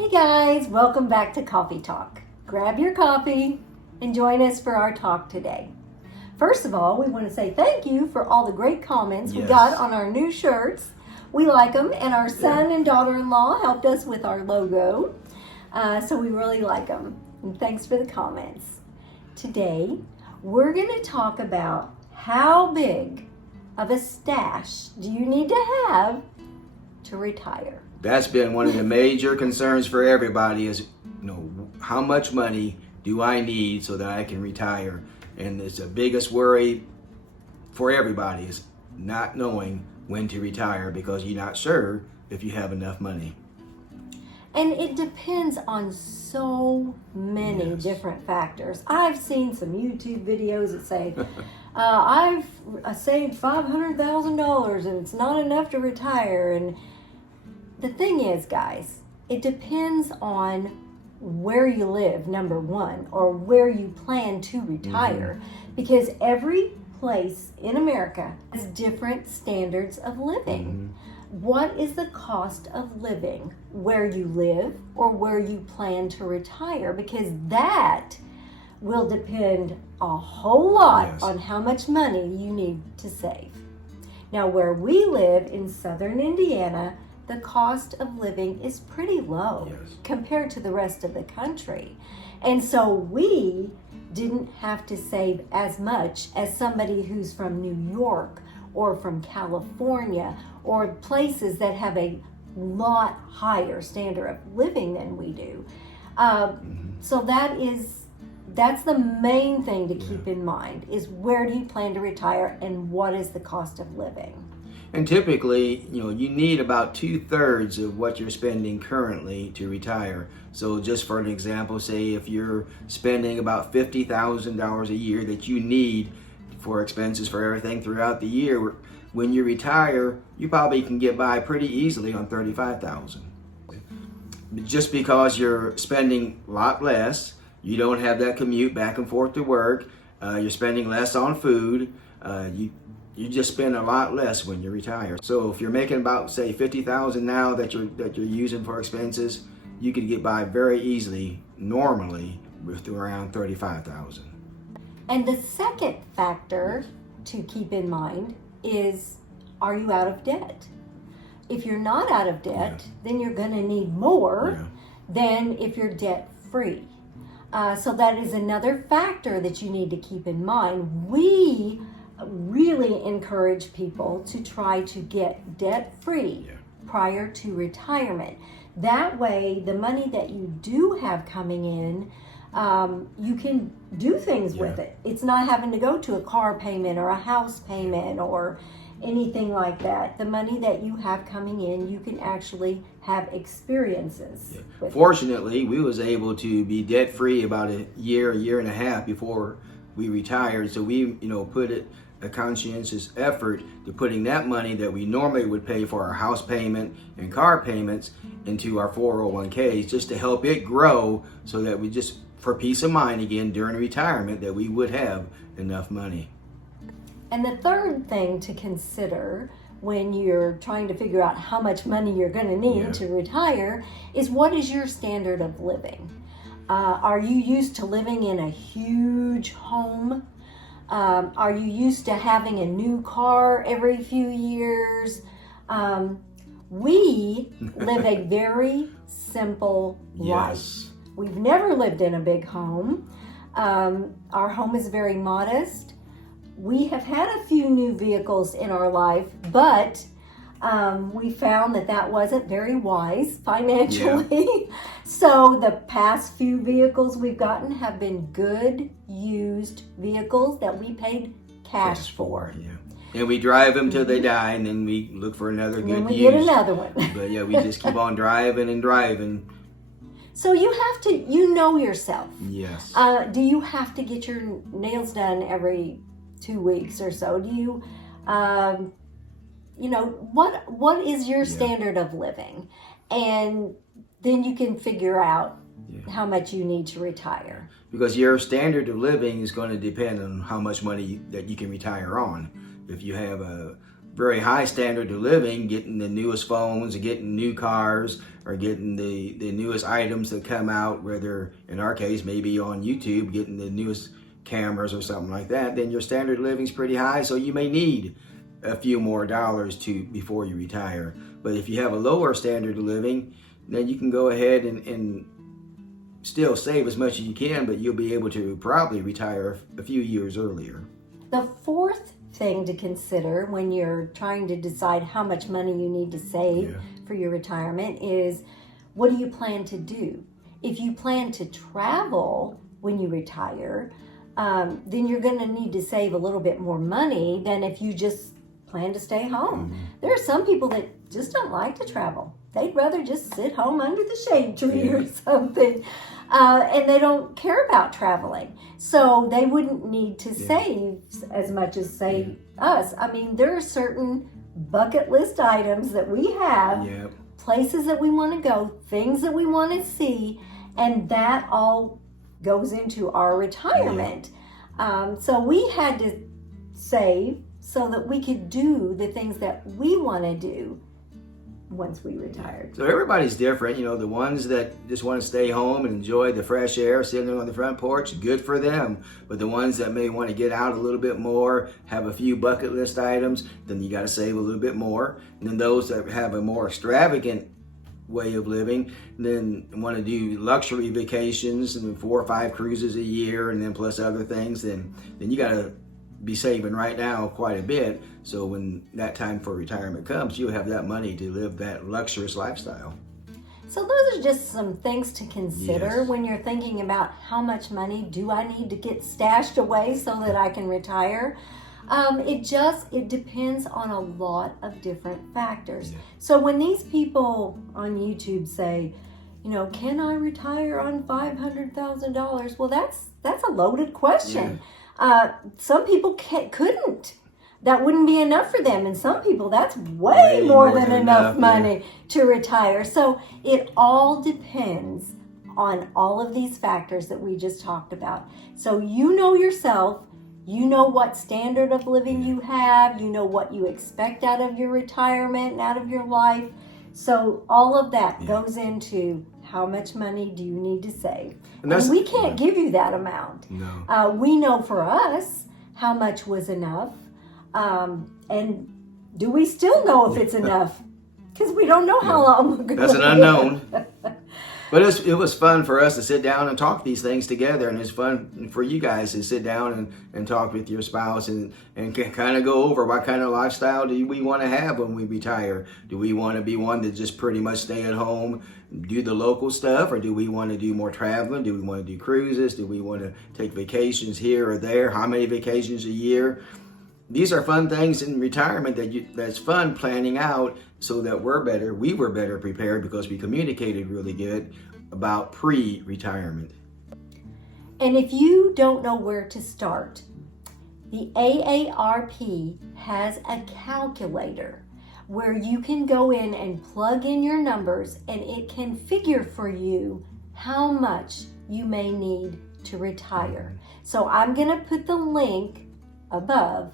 Hey guys, welcome back to Coffee Talk. Grab your coffee and join us for our talk today. First of all, we want to say thank you for all the great comments we got on our new shirts. We like them, and our son and daughter-in-law helped us with our logo, so we really like them. And thanks for the comments. Today, we're going to talk about how big of a stash do you need to have to retire. That's been one of the major concerns for everybody is, how much money do I need so that I can retire? And it's the biggest worry for everybody is not knowing when to retire because you're not sure if you have enough money. And it depends on so many different factors. I've seen some YouTube videos that say, I've saved $500,000 and it's not enough to retire. And the thing is, guys, it depends on where you live, number one, or where you plan to retire. Because every place in America has different standards of living. What is the cost of living where you live or where you plan to retire? Because that will depend a whole lot on how much money you need to save. Now, where we live in southern Indiana, the cost of living is pretty low compared to the rest of the country. And so we didn't have to save as much as somebody who's from New York or from California or places that have a lot higher standard of living than we do. So that's the main thing to keep in mind is where do you plan to retire and what is the cost of living? And typically, you need about 2/3 of what you're spending currently to retire. So just for an example, say if you're spending about $50,000 a year that you need for expenses for everything throughout the year, when you retire, you probably can get by pretty easily on $35,000. Just because you're spending a lot less, you don't have that commute back and forth to work, you're spending less on food, you just spend a lot less when you retire. So if you're making about, say, $50,000 now that you're using for expenses, you could get by very easily, normally, with around $35,000. And the second factor to keep in mind is, are you out of debt? If you're not out of debt, then you're going to need more than if you're debt-free. So that is another factor that you need to keep in mind. We really encourage people to try to get debt-free prior to retirement. That way, the money that you do have coming in, you can do things with it. It's not having to go to a car payment or a house payment or anything like that. The money that you have coming in, you can actually have experiences with. Fortunately, we was able to be debt-free about a year and a half before we retired. So we, put a conscientious effort to putting that money that we normally would pay for our house payment and car payments into our 401ks just to help it grow so that we just, for peace of mind again during retirement, that we would have enough money. And the third thing to consider when you're trying to figure out how much money you're going to need to retire is what is your standard of living? Are you used to living in a huge home? Are you used to having a new car every few years? We live a very simple life. We've never lived in a big home. Our home is very modest. We have had a few new vehicles in our life, but we found that wasn't very wise financially. So the past few vehicles we've gotten have been good used vehicles that we paid cash for. And we drive them till they die, and then we look for another good we use. get another one. But we just keep on driving and driving. So you have to, know yourself. Yes. Do you have to get your nails done every 2 weeks or so? Do you, what is your standard of living? And then you can figure out how much you need to retire. Because your standard of living is going to depend on how much money that you can retire on. If you have a very high standard of living, getting the newest phones and getting new cars or getting the newest items that come out, whether in our case maybe on YouTube, getting the newest cameras or something like that, then your standard of living is pretty high, so you may need a few more dollars before you retire. But if you have a lower standard of living, then you can go ahead and still save as much as you can, but you'll be able to probably retire a few years earlier. The fourth thing to consider when you're trying to decide how much money you need to save for your retirement is, what do you plan to do? If you plan to travel when you retire, then you're going to need to save a little bit more money than if you just plan to stay home. There are some people that just don't like to travel. They'd rather just sit home under the shade tree or something. And they don't care about traveling. So they wouldn't need to save as much as, say, us. I mean, there are certain bucket list items that we have, places that we want to go, things that we want to see, and that all goes into our retirement. So we had to save so that we could do the things that we want to do once we retired. So everybody's different. You know, the ones that just want to stay home and enjoy the fresh air sitting on the front porch, good for them. But the ones that may want to get out a little bit more, have a few bucket list items, then you got to save a little bit more. And then those that have a more extravagant way of living, then want to do luxury vacations and 4 or 5 cruises a year, and then plus other things, then you got to be saving right now quite a bit, so when that time for retirement comes, you'll have that money to live that luxurious lifestyle. So those are just some things to consider when you're thinking about how much money do I need to get stashed away so that I can retire. It depends on a lot of different factors. So when these people on YouTube say, you know, can I retire on $500,000? Well, that's a loaded question. Some people couldn't. That wouldn't be enough for them. And some people, that's way more than enough money to retire. So it all depends on all of these factors that we just talked about. So you know yourself, you know what standard of living you have, you know what you expect out of your retirement and out of your life. So all of that goes into how much money do you need to save. And we can't give you that amount. No. We know for us how much was enough. And do we still know if it's enough? Because we don't know how long we're going to That's an unknown. But it was fun for us to sit down and talk these things together, and it's fun for you guys to sit down and talk with your spouse and kind of go over what kind of lifestyle do we want to have when we retire. Do we want to be one that just pretty much stay at home, do the local stuff, or do we want to do more traveling? Do we want to do cruises? Do we want to take vacations here or there? How many vacations a year? These are fun things in retirement that's fun planning out, so that we were better prepared because we communicated really good about pre-retirement. And if you don't know where to start, the AARP has a calculator where you can go in and plug in your numbers, and it can figure for you how much you may need to retire. So I'm going to put the link above,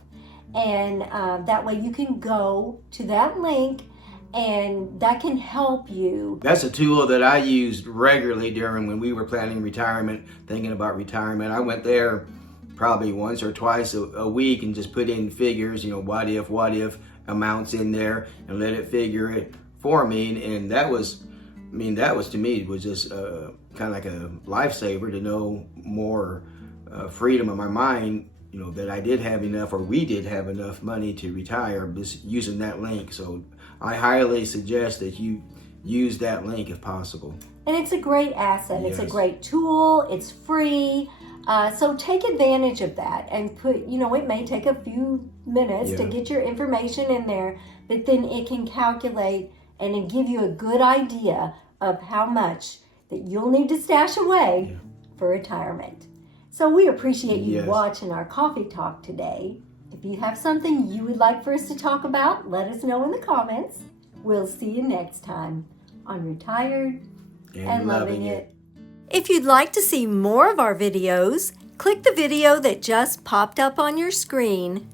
and that way you can go to that link, and that can help you. That's a tool that I used regularly during when we were planning retirement, thinking about retirement. I went there probably once or twice a week and just put in figures, you know, what if amounts in there, and let it figure it for me. And that was to me, it was just kind of like a lifesaver to know more freedom in my mind, you know, that I did have enough, or we did have enough money to retire just using that link. So I highly suggest that you use that link if possible. And it's a great asset. It's a great tool. It's free. So take advantage of that and put, you know, it may take a few minutes to get your information in there, but then it can calculate and it give you a good idea of how much that you'll need to stash away for retirement. So we appreciate you watching our coffee talk today. If you have something you would like for us to talk about, let us know in the comments. We'll see you next time on Retired and Loving It. If you'd like to see more of our videos, click the video that just popped up on your screen